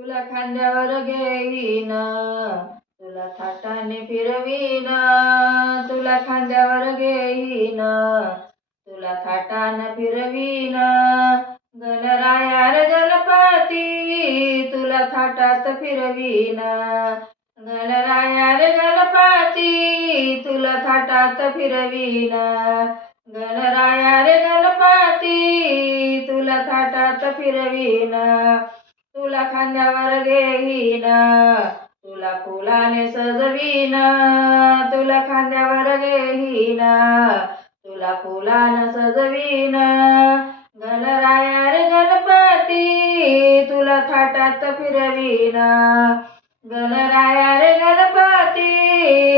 तुला खांद्यावर घेईन तुला थाटाने फिरवीन तुला खांद्यावर घेईन तुला थाटानं फिरवीन. गणरायार रे गणपती तुला थाटात फिरवीन. गणराया रे गणपती तुला थाटात फिरवीन. गणरायार गणपती तुला थाटात फिरवीन. तुला खांद्यावर घेईन तुला फुलाने सजवीन तुला खांद्यावर घेईन तुला फुलानं सजवीन. गणराया रे गणपती तुला थाटात फिरवीन. गणराया रे गणपती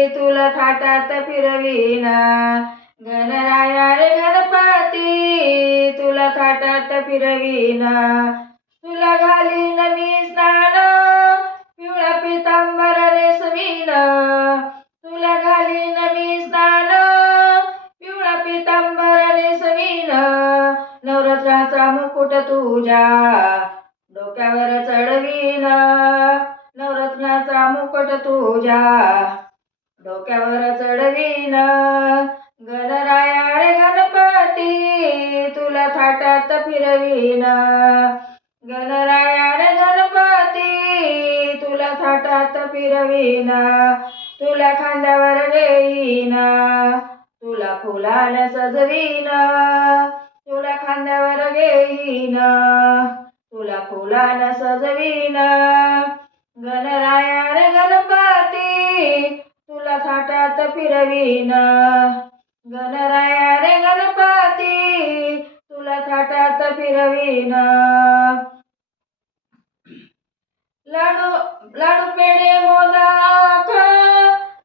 तुला थाटात फिरवीन. गणराया रे गणपती तुला थाटात फिरवीन. तुला घालीन मी स्नान पिवळा पितांबर नेसवीन तुला घालीन मी स्नान पिवळा पितांबर नेसवीन नवरात्राचा मुकुट तुझ्या डोक्यावर चढवीन. नवरत्नाचा मुकुट तुझ्या डोक्यावर चढवीन. गणराया रे गणपती तुला थाटात फिरवीन. गणराया गणपती तुला थाटात फिरविना तुला खांद्यावर घेईना तुला फुलानं सजविना तुला खांद्यावर घेईन तुला फुलानं सजविना. गणराया गणपती तुला थाटात फिरविना. गणराया गणपती तुला थाटात फिरविना. लाडू लाडू पेढे मोदक.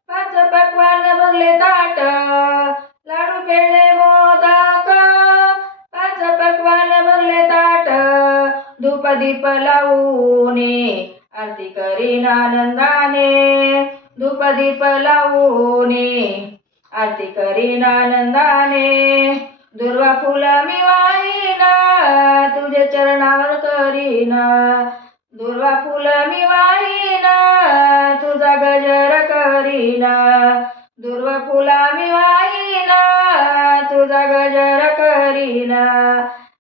पाच पकवान भरले ताट. लाडू पेढे मोदक. पाच पकवान भरले ताट. धूप दीप लावूने आरती करीन आनंदाने. धूप दीप लावूने आरती करीन आनंदाने. दुर्वा फुलं मी वाईन तुझे चरणावर करीन. दुर्वा फुलं मी वाहिना तुझा गजर करीना. दुर्वा फुला मी वाईन तुझा गजर करीना.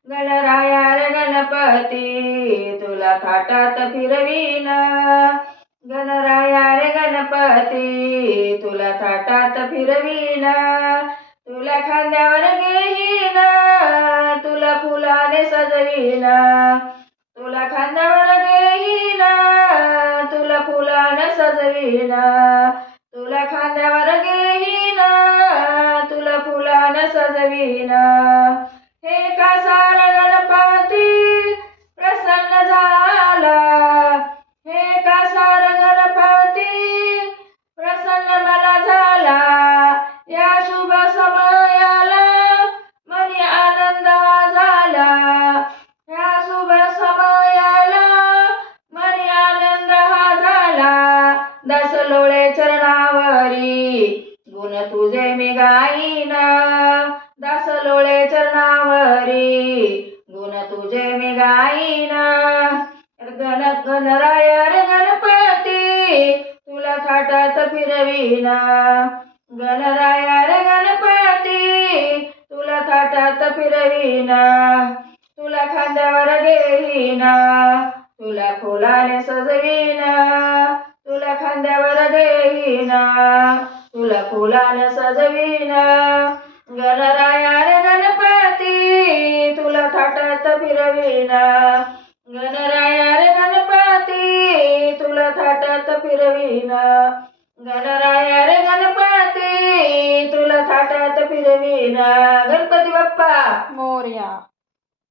गणराया रे गणपती तुला थाटात फिरवीना. गणराया रे गणपती तुला थाटात फिरवीना. तुला खांद्यावर घेईना तुला फुलाने सजवीना. सजवीन तुला खांद्यावर घेईन तुला फुलानं सजवीन. गाईना दस लोळे चरणावरी. गुण तुझे मी गाईना. गण गणराय रे गणपती तुला थाटात फिरविना. गणराय रे गणपती तुला थाटात फिरविना. तुला खांद्यावर घेईना तुला फुलाने सजविना. तुला खांद्यावर घेईना. तुला फुलाने सजवीन. गणराया रे गणपती तुला थाटात फिरवीन. गणराया रे गणपती तुला थाटात फिरवीन. गणराया रे गणपती तुला थाटात फिरवीन. गणपती बाप्पा. मोर्या.